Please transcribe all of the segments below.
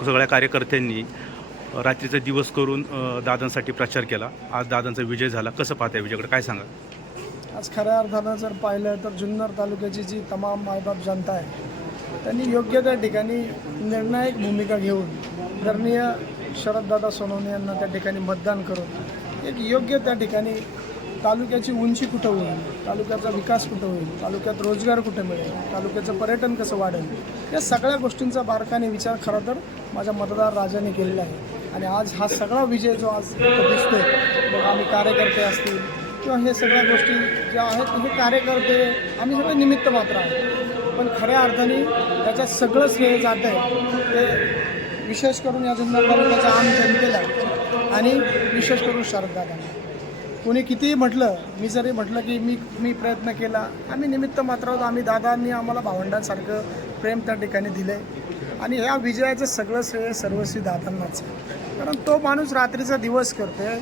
सगळ्या कार्यकर्त्यांनी रात्रीचा दिवस करून दादांसाठी प्रचार केला. आज दादांचा विजय झाला. कसं पाहताय विजयकडे? काय सांगा आज खऱ्या अर्थानं जर पाहिलं तर जुन्नर तालुक्याची जी तमाम मायबाप जनता आहे त्यांनी योग्य त्या ठिकाणी निर्णायक भूमिका घेऊन धरणीय शरददादा सोनवणे यांना त्या ठिकाणी मतदान करून एक योग्य त्या ठिकाणी तालुक्याची उंची कुठं होईल? तालुक्याचा विकास कुठं होईल? तालुक्यात रोजगार कुठं मिळेल? तालुक्याचं पर्यटन कसं वाढेल? या सगळ्या गोष्टींचा बारकाने विचार खरा तर माझ्या मतदार राजाने केलेला आहे. आणि आज हा सगळा विजय जो आज दिसतो आहे मग आम्ही कार्यकर्ते असतील किंवा हे सगळ्या गोष्टी ज्या आहेत हे कार्यकर्ते आम्ही सगळे निमित्त मात्र आहोत. पण खऱ्या अर्थाने त्याच्यात सगळं श्रेय जात आहे. ते विशेष करून या जुन्नर तालुक्याच्या आम जनतेला आणि विशेष करून शरददादांना. कोणी कितीही म्हटलं मी जरी म्हटलं की मी मी प्रयत्न केला आम्ही निमित्त मात्र होतो. आम्ही दादांनी आम्हाला भावंडांसारखं प्रेम त्या ठिकाणी दिलं आहे आणि ह्या विजयाचं सगळं श्रेय सर्वस्वी दादांनाच कारण तो माणूस रात्रीचा दिवस करतोय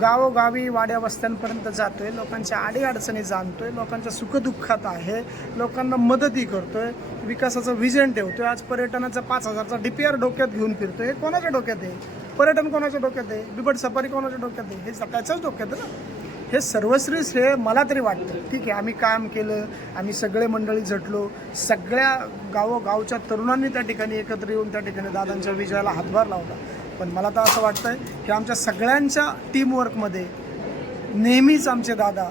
गावोगावी वाड्या वस्त्यांपर्यंत जातोय लोकांच्या अडीअडचणी जाणतोय लोकांच्या सुखदुःखात आहे लोकांना मदतही करतोय विकासाचं विजन ठेवतोय आज पर्यटनाचा पाच हजारचा डी पी आर डोक्यात घेऊन फिरतोय हे कोणाच्या डोक्यात आहे? पर्यटन कोणाच्या डोक्यात आहे? बिबट सफारी कोणाच्या डोक्यात आहे? हे त्याच्याच डोक्यात आहे ना? हे सर्वश्री श्रेय मला तरी वाटतं. ठीक आहे आम्ही काम केलं आम्ही सगळे मंडळी झटलो. सगळ्या गावोगावच्या तरुणांनी त्या ठिकाणी एकत्र येऊन त्या ठिकाणी दादांच्या विजयाला हातभार लावला. पण मला तर असं वाटतं आहे की आमच्या सगळ्यांच्या टीमवर्कमध्ये नेहमीच आमचे दादा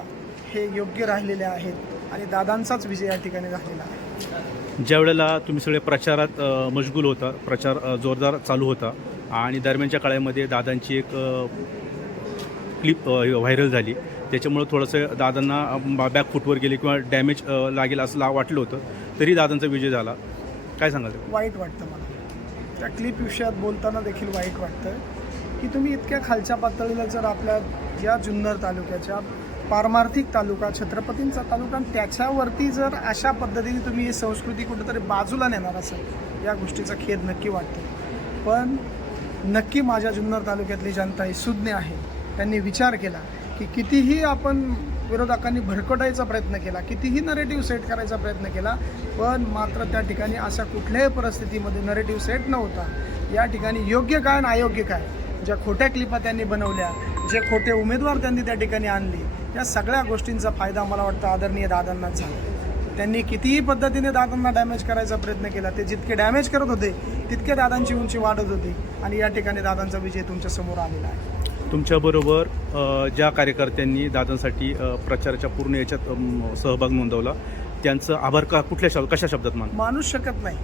हे योग्य राहिलेले आहेत आणि दादांचाच विजय या ठिकाणी झालेला आहे. ज्या वेळेला तुम्ही सगळे प्रचारात मशगूल होता प्रचार जोरदार चालू होता आणि दरम्यानच्या काळामध्ये दादांची एक क्लिप व्हायरल झाली. त्याच्यामुळं थोडंसं दादांना बॅक फुटवर गेले किंवा डॅमेज लागेल असं ला वाटलं होतं. तरी दादांचा विजय झाला. काय सांगाल वाईट वाटतं मला. त्या क्लिप विषयात बोलताना देखील वाईट वाटतं. की तुम्ही इतक्या खालच्या पातळीला जर आपल्या ज्या जुन्नर तालुक्याच्या पारमार्थिक तालुका छत्रपतींचा तालुका आणि त्याच्यावरती जर अशा पद्धतीने तुम्ही ही संस्कृती कुठेतरी बाजूला नेणार असेल या गोष्टीचा खेद नक्की वाटतो. पण नक्की माझ्या जुन्नर तालुक्यातली जनता ही सुज्ञ आहे. त्यांनी विचार केला की कितीही आपण विरोधकांनी भरकटायचा प्रयत्न केला कितीही नरेटिव्ह सेट करायचा प्रयत्न केला पण मात्र त्या ठिकाणी अशा कुठल्याही परिस्थितीमध्ये नरेटिव्ह सेट नव्हता. या ठिकाणी योग्य काय आणि अयोग्य काय ज्या खोट्या क्लिपा त्यांनी बनवल्या जे खोटे उमेदवार त्यांनी त्या ठिकाणी आणले या सगळ्या गोष्टींचा फायदा मला वाटतं आदरणीय दादांनाच झाला. त्यांनी कितीही पद्धतीने दादांना डॅमेज करायचा प्रयत्न केला ते जितके डॅमेज करत होते तितके दादांची उंची वाढत होती आणि या ठिकाणी दादांचा विजय तुमच्यासमोर आलेला आहे. तुमच्याबरोबर ज्या कार्यकर्त्यांनी दादांसाठी प्रचाराच्या पूर्ण याच्यात सहभाग नोंदवला त्यांचं आभार का कुठल्या शब्द कशा शब्दात मान? मानूच शकत नाही.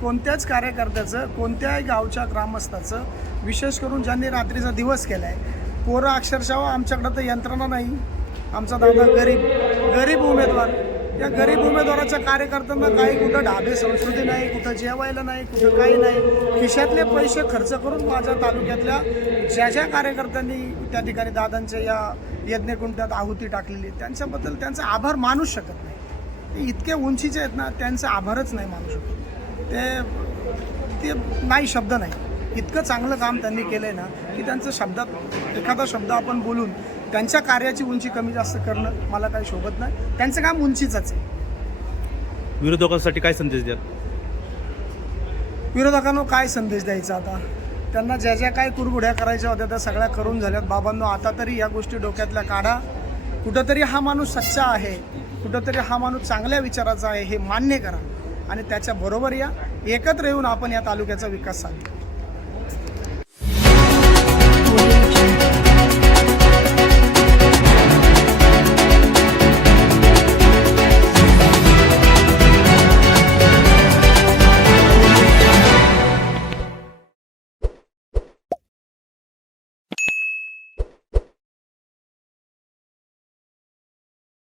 कोणत्याच कार्यकर्त्याचं कोणत्याही गावच्या ग्रामस्थाचं विशेष करून ज्यांनी रात्रीचा दिवस केला आहे पोरं अक्षरशः आमच्याकडं तर यंत्रणा नाही. आमचा दादा गरीब गरीब उमेदवार. या गरीब उमेदवाराच्या कार्यकर्त्यांना काही कुठं ढाबे संस्कृती नाही कुठं जेवायला नाही कुठं काही नाही. खिशातले पैसे खर्च करून माझ्या तालुक्यातल्या ज्या ज्या कार्यकर्त्यांनी त्या ठिकाणी दादांच्या या यज्ञकुंठात आहुती टाकलेली त्यांच्याबद्दल त्यांचा आभार मानूच शकत नाही. ते इतके उंचीचे आहेत ना त्यांचा आभारच नाही मानू शकत. ते ते नाही शब्द नाही. इतकं चांगलं काम त्यांनी केलं आहे ना की त्यांचं शब्दात एखादा शब्द आपण बोलून त्यांच्या कार्याची उंची कमी जास्त करणं मला काही शोभत नाही. त्यांचं काम उंचीचंच आहे. विरोधकांसाठी काय संदेश द्याल? विरोधकांना काय संदेश द्यायचा आता? त्यांना ज्या ज्या काय कुरबुड्या करायच्या होत्या त्या सगळ्या करून झाल्यात. बाबांनो आता तरी या गोष्टी डोक्यातल्या काढा. कुठंतरी हा माणूस सच्चा आहे. कुठंतरी हा माणूस चांगल्या विचाराचा आहे हे मान्य करा. आणि त्याच्या बरोबर या. एकत्र येऊन आपण या तालुक्याचा विकास साधू.